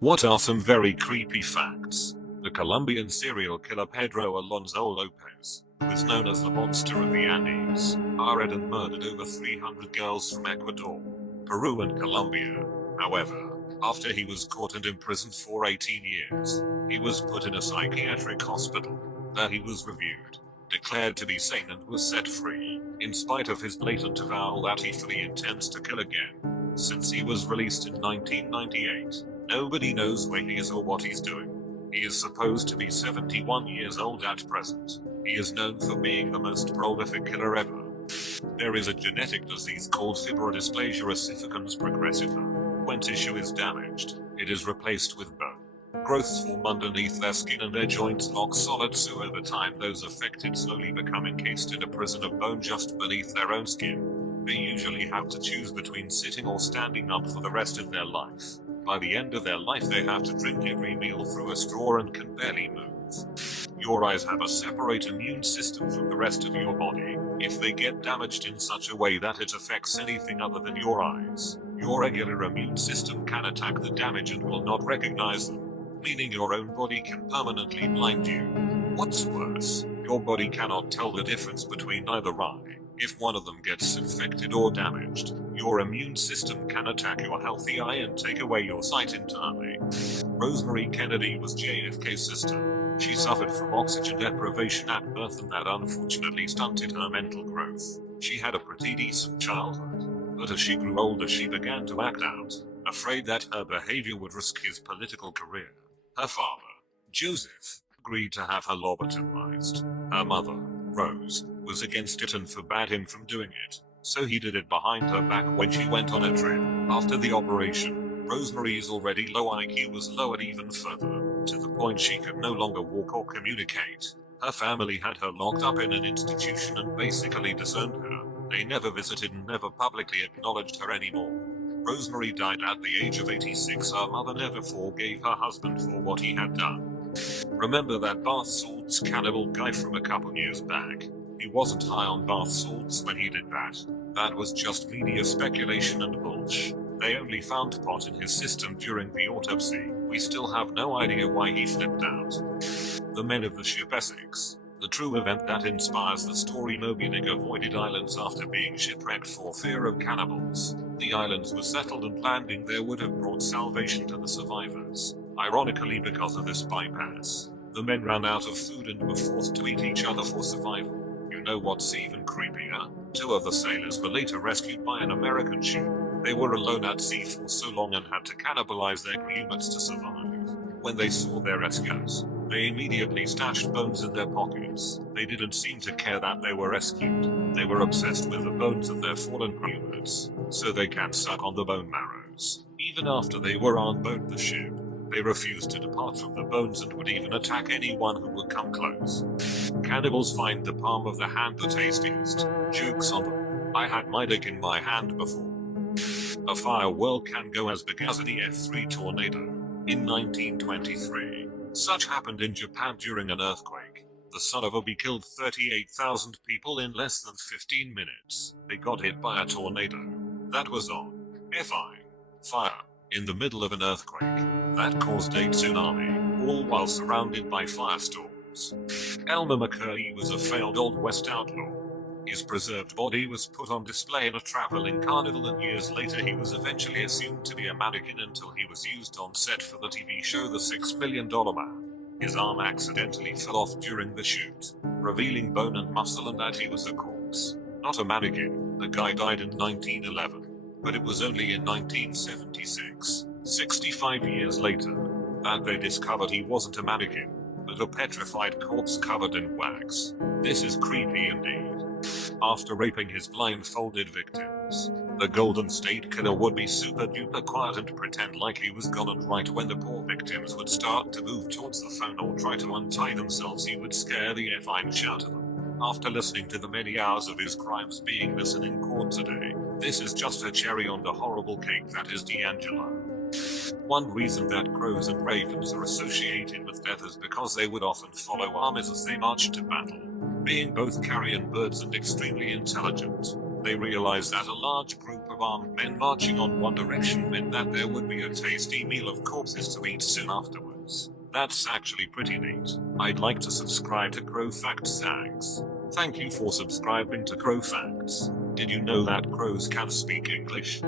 What are some very creepy facts? The Colombian serial killer Pedro Alonso Lopez, who is known as the Monster of the Andes, arrested and murdered over 300 girls from Ecuador, Peru and Colombia. However, after he was caught and imprisoned for 18 years, he was put in a psychiatric hospital. There he was reviewed, declared to be sane and was set free, in spite of his blatant avowal that he fully intends to kill again. Since he was released in 1998, nobody knows where he is or what he's doing. He is supposed to be 71 years old at present. He is known for being the most prolific killer ever. There is a genetic disease called fibrodysplasia ossificans progressiva. When tissue is damaged, it is replaced with bone. Growths form underneath their skin and their joints lock solid, so over time those affected slowly become encased in a prison of bone just beneath their own skin. They usually have to choose between sitting or standing up for the rest of their life. By the end of their life they have to drink every meal through a straw and can barely move. Your eyes have a separate immune system from the rest of your body. If they get damaged in such a way that it affects anything other than your eyes, your regular immune system can attack the damage and will not recognize them, meaning your own body can permanently blind you. What's worse, your body cannot tell the difference between either eye. If one of them gets infected or damaged, your immune system can attack your healthy eye and take away your sight entirely. Rosemary Kennedy was JFK's sister. She suffered from oxygen deprivation at birth, and that unfortunately stunted her mental growth. She had a pretty decent childhood, but as she grew older she began to act out, afraid that her behavior would risk his political career. Her father, Joseph, agreed to have her lobotomized. Her mother, Rose, was against it and forbade him from doing it, so he did it behind her back when she went on a trip. After the operation, Rosemary's already low IQ was lowered even further, to the point she could no longer walk or communicate. Her family had her locked up in an institution and basically disowned her. They never visited and never publicly acknowledged her anymore. Rosemary died at the age of 86. Her mother never forgave her husband for what he had done. Remember that bath salts cannibal guy from a couple years back? He wasn't high on bath salts when he did that. That was just media speculation and bullshit. They only found pot in his system during the autopsy. We still have no idea why he flipped out. The men of the ship Essex. The true event that inspires the story. Moby Dick avoided islands after being shipwrecked for fear of cannibals. The islands were settled and landing there would have brought salvation to the survivors. Ironically, because of this bypass, the men ran out of food and were forced to eat each other for survival. You know what's even creepier? 2 of the sailors were later rescued by an American ship. They were alone at sea for so long and had to cannibalize their crewmates to survive. When they saw their rescuers, they immediately stashed bones in their pockets. They didn't seem to care that they were rescued. They were obsessed with the bones of their fallen crewmates, so they can suck on the bone marrows. Even after they were on board the ship, they refused to depart from the bones and would even attack anyone who would come close. Cannibals find the palm of the hand the tastiest. Jokes on them. I had my dick in my hand before. A firewall can go as big as an EF3 tornado. In 1923, such happened in Japan during an earthquake. The son of a bee killed 38,000 people in less than 15 minutes. They got hit by a tornado. That was on FI. Fire. In the middle of an earthquake. That caused a tsunami, all while surrounded by firestorms. Elmer McCurdy was a failed Old West outlaw. His preserved body was put on display in a traveling carnival, and years later he was eventually assumed to be a mannequin until he was used on set for the TV show The $6 Million Man. His arm accidentally fell off during the shoot, revealing bone and muscle and that he was a corpse, not a mannequin. The guy died in 1911, but it was only in 1976, 65 years later, that they discovered he wasn't a mannequin, but a petrified corpse covered in wax. This is creepy indeed. After raping his blindfolded victims, the Golden State Killer would be super duper quiet and pretend like he was gone, and right when the poor victims would start to move towards the phone or try to untie themselves, he would scare the effing shit out of them. After listening to the many hours of his crimes being listened in court today, this is just a cherry on the horrible cake that is D'Angelo. One reason that crows and ravens are associated with death is because they would often follow armies as they marched to battle. Being both carrion birds and extremely intelligent, They realized that a large group of armed men marching on one direction meant that there would be a tasty meal of corpses to eat soon afterwards. That's actually pretty neat. I'd like to subscribe to Crow Facts, thanks. Thank you for subscribing to Crow Facts. Did you know that crows can speak English?